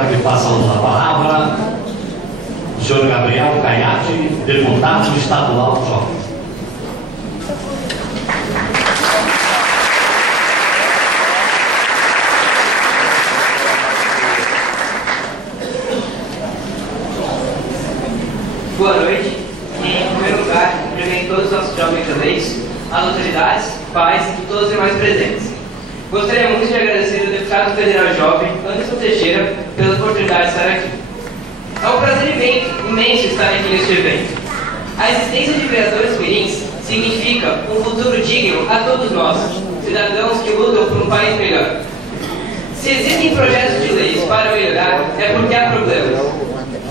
agora que passamos a palavra, o senhor Gabriel Caiate, deputado estadual jovem. Boa noite. Em primeiro lugar, cumprimento todos os nossos jovens leis, as autoridades, pais e todos os demais presentes. Gostaria muito de agradecer ao deputado federal jovem, Anderson Teixeira, pela oportunidade de estar aqui. É um prazer imenso estar aqui neste evento. A existência de vereadores mirins significa um futuro digno a todos nós, cidadãos que lutam por um país melhor. Se existem projetos de leis para melhorar, é porque há problemas.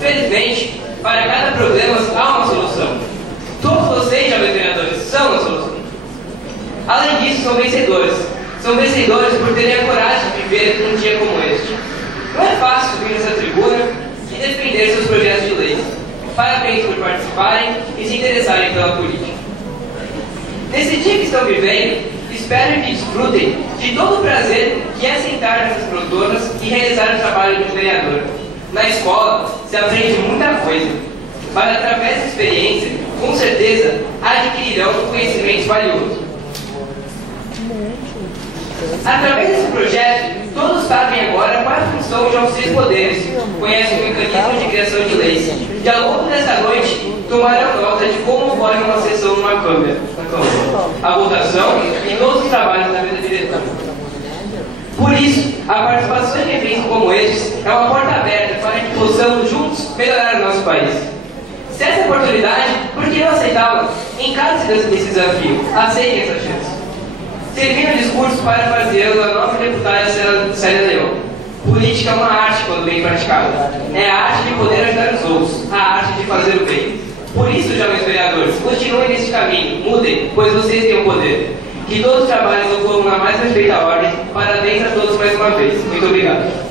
Felizmente, para cada problema há uma solução. Todos vocês, jovens vereadores, são a solução. Além disso, são vencedores. São vencedores por terem a coragem de viver um dia como este. Não é fácil subir nessa tribuna e defender seus projetos de lei. Parabéns por participarem e se interessarem pela política. Nesse dia que estão vivendo, espero que desfrutem de todo o prazer que é sentar nessas poltronas e realizar o trabalho de um vereador. Na escola, se aprende muita coisa, mas através da experiência, com certeza, adquirirão um conhecimento valioso. Através desse projeto, todos sabem agora qual é a função de nossos seis poderes, conhecem o mecanismo de criação de leis, e ao longo desta noite, tomarão nota de como ocorre uma sessão numa Câmara, a votação e todos os trabalhos da mesa diretora. Por isso, a participação em eventos como estes é uma porta aberta para que possamos juntos melhorar o nosso país. Se essa oportunidade, por que não aceitá-la? Encare-se nesse desafio, aceitem essa chance. Termino o discurso parafraseando a nova deputada Célia Leão. Política é uma arte quando bem praticada. É a arte de poder ajudar os outros, a arte de fazer o bem. Por isso, jovens vereadores, continuem nesse caminho, mudem, pois vocês têm o poder. Que todos os trabalhos ocorram na mais perfeita ordem. Parabéns a todos mais uma vez. Muito obrigado.